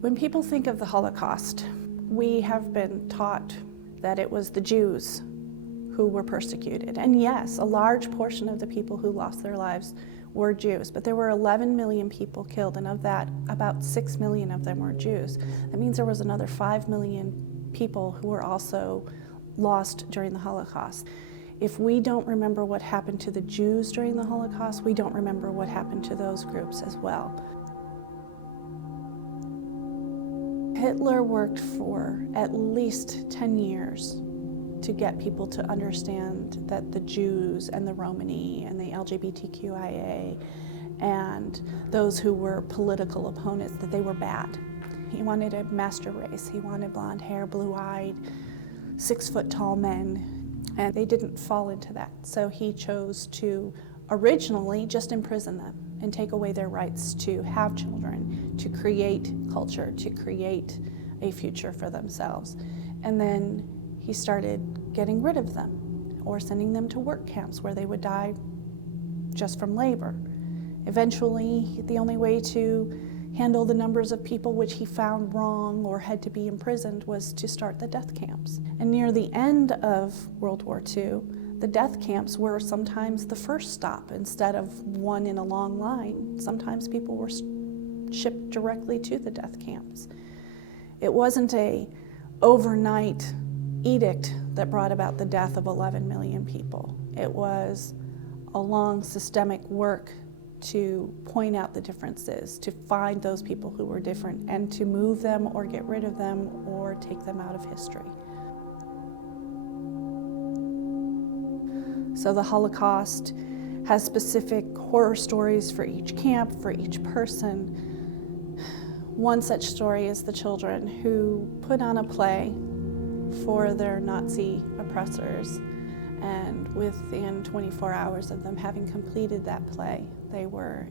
When people think of the Holocaust, we have been taught that it was the Jews who were persecuted. And yes, a large portion of the people who lost their lives were Jews, but there were 11 million people killed, and of that, about 6 million of them were Jews. That means there was another 5 million people who were also lost during the Holocaust. If we don't remember what happened to the Jews during the Holocaust, we don't remember what happened to those groups as well. Hitler worked for at least 10 years to get people to understand that the Jews and the Romani and the LGBTQIA and those who were political opponents, that they were bad. He wanted a master race. He wanted blonde hair, blue-eyed, 6-foot-tall men, and they didn't fall into that. So he chose to originally just imprison them and take away their rights to have children, to create culture, to create a future for themselves. And then he started getting rid of them or sending them to work camps where they would die just from labor. Eventually, the only way to handle the numbers of people which he found wrong or had to be imprisoned was to start the death camps. And near the end of World War II, the death camps were sometimes the first stop instead of one in a long line. Sometimes people were shipped directly to the death camps. It wasn't an overnight edict that brought about the death of 11 million people. It was a long systemic work to point out the differences, to find those people who were different, and to move them or get rid of them or take them out of history. So the Holocaust has specific horror stories for each camp, for each person. One such story is the children who put on a play for their Nazi oppressors, and within 24 hours of them having completed that play, they were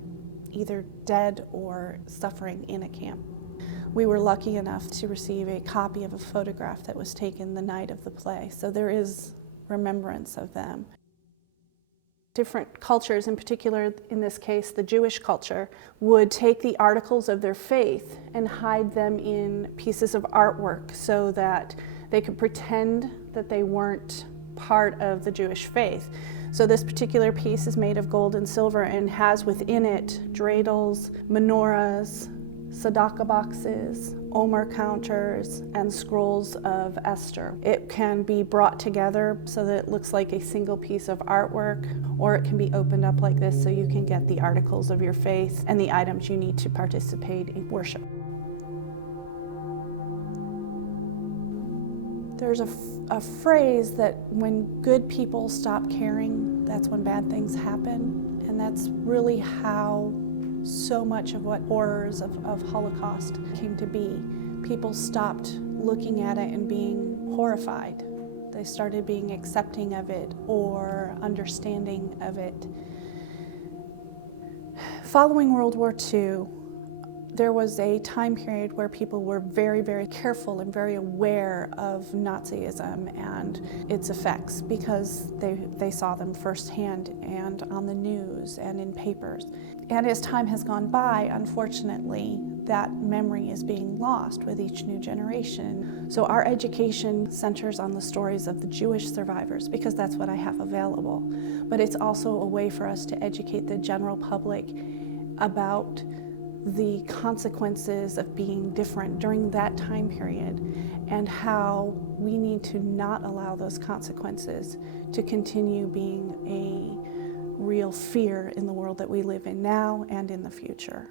either dead or suffering in a camp. We were lucky enough to receive a copy of a photograph that was taken the night of the play, so there is remembrance of them. Different cultures, in particular in this case the Jewish culture, would take the articles of their faith and hide them in pieces of artwork so that they could pretend that they weren't part of the Jewish faith. So this particular piece is made of gold and silver and has within it dreidels, menorahs, tzedakah boxes, Omer counters, and scrolls of Esther. It can be brought together so that it looks like a single piece of artwork, or it can be opened up like this so you can get the articles of your faith and the items you need to participate in worship. There's a phrase that when good people stop caring, that's when bad things happen. And that's really how so much of what horrors of Holocaust came to be. People stopped looking at it and being horrified. They started being accepting of it or understanding of it. Following World War II, there was a time period where people were very, very careful and very aware of Nazism and its effects because they saw them firsthand and on the news and in papers. And as time has gone by, unfortunately, that memory is being lost with each new generation. So our education centers on the stories of the Jewish survivors because that's what I have available. But it's also a way for us to educate the general public about the consequences of being different during that time period and how we need to not allow those consequences to continue being a real fear in the world that we live in now and in the future.